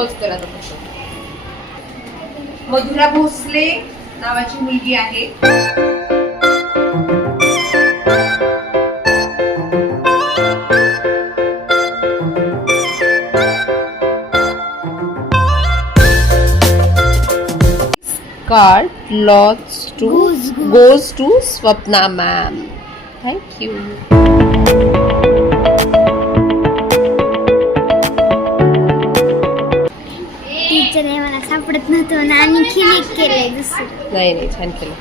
पोच करत होतो मधुरा भोसले नावाची मुलगी आहे. Card lodge to to Swapna ma'am thank you नाही नाही छान केलं।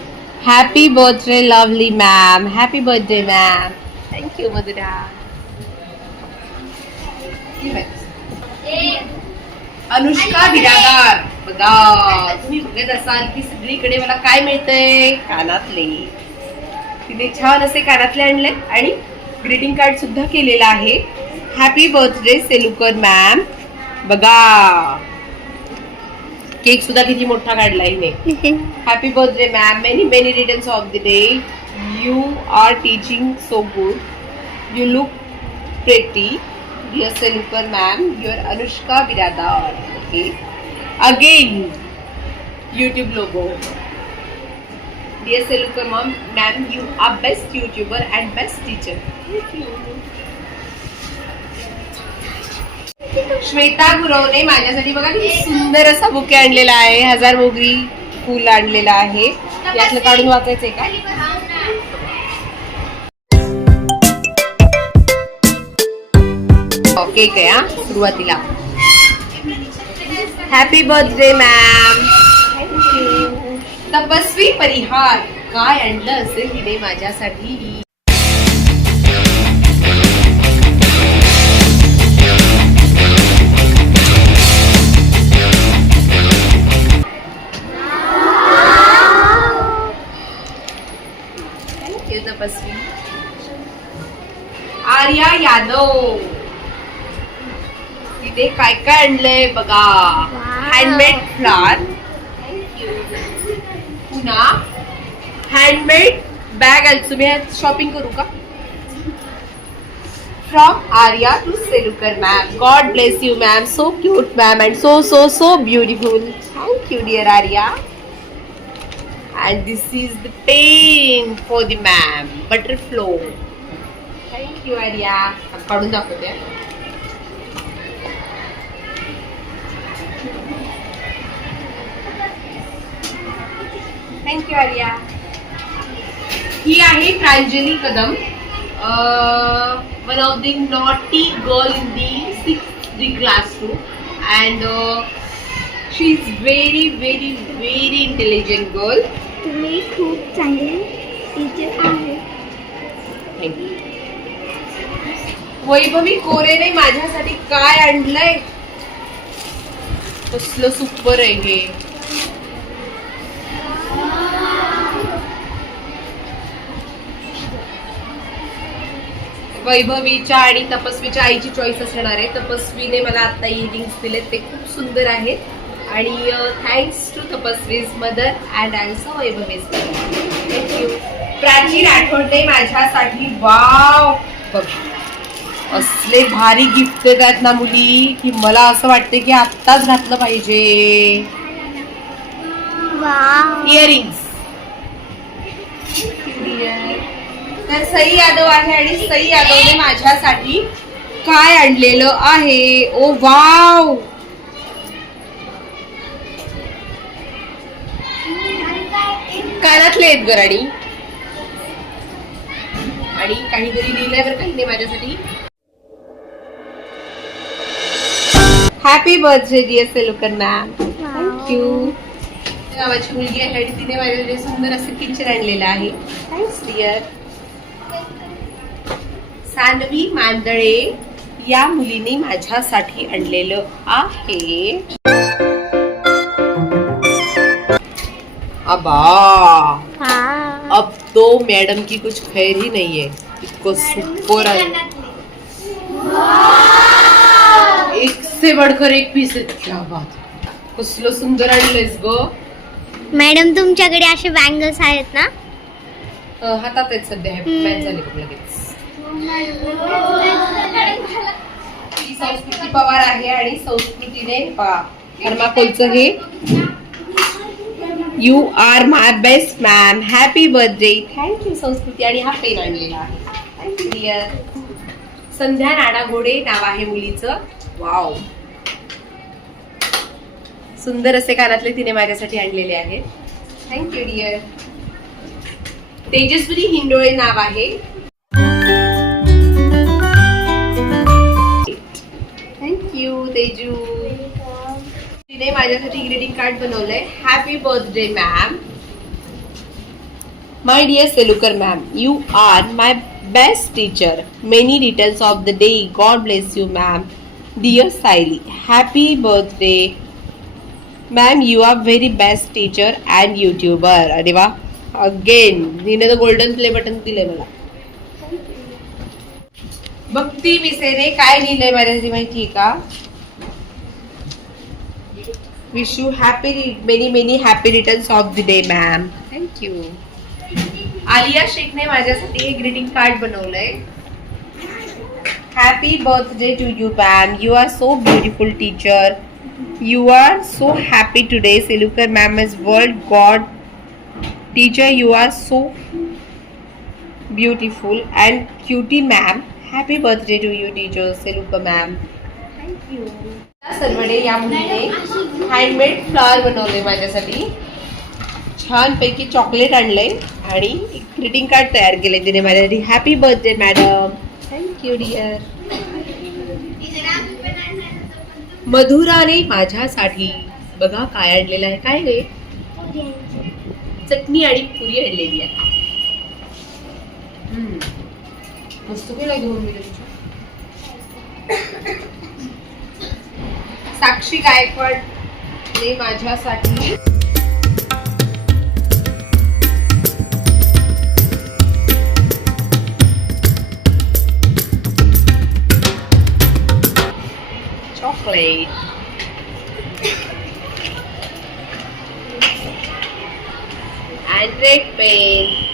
Happy birthday lovely ma'am happy birthday ma'am thank you Madhura Anushka Biradar. बघा तुम्ही बघत असाल की सगळीकडे मला काय मिळतंय? कानातले. तिने छान असे कानातले आणले आणि ग्रीटिंग कार्ड सुद्धा केलेलं आहे. हॅपी बर्थडे सेलुकर मॅम बघा. केक सुद्धा किती मोठा काढला हिने. Happy birthday ma'am many many returns of the day you are teaching so good you look pretty your Selukar ma'am your Anushka Biradar okay again YouTube logo dear Selukar mom ma'am you are best YouTuber and best teacher thank you Shweta गुरवने माझ्यासाठी बघा किती सुंदर असा bouquet आणलेला आहे. हजार मोगरी फुल आणलेला आहे. यातलं काढून वाचायचंय का? केक आहे हा सुरुवातीला. हॅपी बर्थडे मॅम थँक्यू तपस्वी परिहार. काय आणलं असेल हिने माझ्यासाठी? तपस्वी। आर्या यादव। तिथे काय काय आणलंय बघा. हँडमेड फ्लावर पुन्हा हँडमेड बॅग आल्सो मी शॉपिंग करू का? From Arya to Selukar ma'am God bless you ma'am so cute ma'am and so so so beautiful thank you dear Arya. and this is the pen for the ma'am butterflow thank you Arya काढून दाखवते thank you Arya ही आहे Pranjali Kadam one of the naughty girl in the six D classroom and she is very very very intelligent girl तुम्ही खूप चांगले teacher आहे. Thank you Vaibhavi कोरेने माझ्यासाठी काय आणलंय? कसलं सुपर आहे हे. वैभवीच्या आणि तपस्वीच्या आईची चॉईस असणार आहे. तपस्वीने मला आता इयरिंग्स दिलेत. ते खूप सुंदर आहेत. आणि thanks to Tapasvi's mother and also Vaibhavi's thank you Prachi राठोडने माझ्यासाठी वाव बघ असले भारी गिफ्ट देतात ना मुली की मला असं वाटते की आत्ताच घातलं पाहिजे. इयरिंग्स तर सई यादव आहे आणि सई यादवने माझ्यासाठी काय आणलेलं आहे? ओ वाव कानातले आहेत गराडी आणि काहीतरी लिहिलंय बरं काही नाही माझ्यासाठी. Happy birthday dear Selukar ma'am thank you गावाची मुलगी आहे आणि तिने माझ्यासाठी सुंदर असं किचन आणलेलं आहे. थँक्स डिअर सानवी मांदळे या मुलीने माझ्यासाठी आणलेलं आहे. अबा। अब तो मैडम की कुछ खैर ही नहीं है। इतको सुपर एक से बढ़कर एक पीस क्या बात. कसलं सुंदर आणलंयस ग। मॅडम तुमच्याकडे असे बँगल्स आहेत ना? अं, हातात आहेत सध्या. हे मॅच झाले खूप लगेच. ही संस्कृती पवार आहे आणि संस्कृतीने पहा. थर्माकोलचं हे you are my best ma'am happy birthday thank you Sanskruti आणि हा पेन आणलेला आहे. थँक्यू डिअर संध्या नाडागोडे नाव आहे मुलीचं. वाव सुंदर असे कानातले तिने माझ्यासाठी आणलेले आहेत thank you dear Tejaswini Hindole नाव आहे. Thank you Teju. तिने माझ्यासाठी ग्रीटिंग कार्ड बनवलंय. Happy birthday ma'am my dear Selukar ma'am you are my best teacher many returns of the day God bless you ma'am dear Sayali happy birthday ma'am you are very best teacher and YouTuber अरे वा. Again हिने तर golden play button दिलंय मला. भक्ती विसेने काय लिहिलंय माझ्यासाठी माहिती का? Wish you happy many many happy returns of the day ma'am thank you Aliya शेखने माझ्यासाठी एक ग्रीटिंग कार्ड बनवलंय. Happy birthday to you ma'am you are so beautiful teacher you are so happy today Selukar ma'am is world God teacher you are so beautiful and cutie ma'am happy birthday to you teacher Selukar ma'am thank you Sarvade या मुलीने handmade flower बनवले माझ्यासाठी. छानपैकी chocolate आणलंय आणि एक greeting card तयार केले तिने माझ्यासाठी. Happy birthday madam thank you dear मधुराने माझ्यासाठी बघा काय आणलेलं आहे काय रे? चटणी आणि पुरी आणलेली आहे. मस्त केला घेऊन मी साक्षी गायकवाड ने माझ्यासाठी chocolate. And red pen.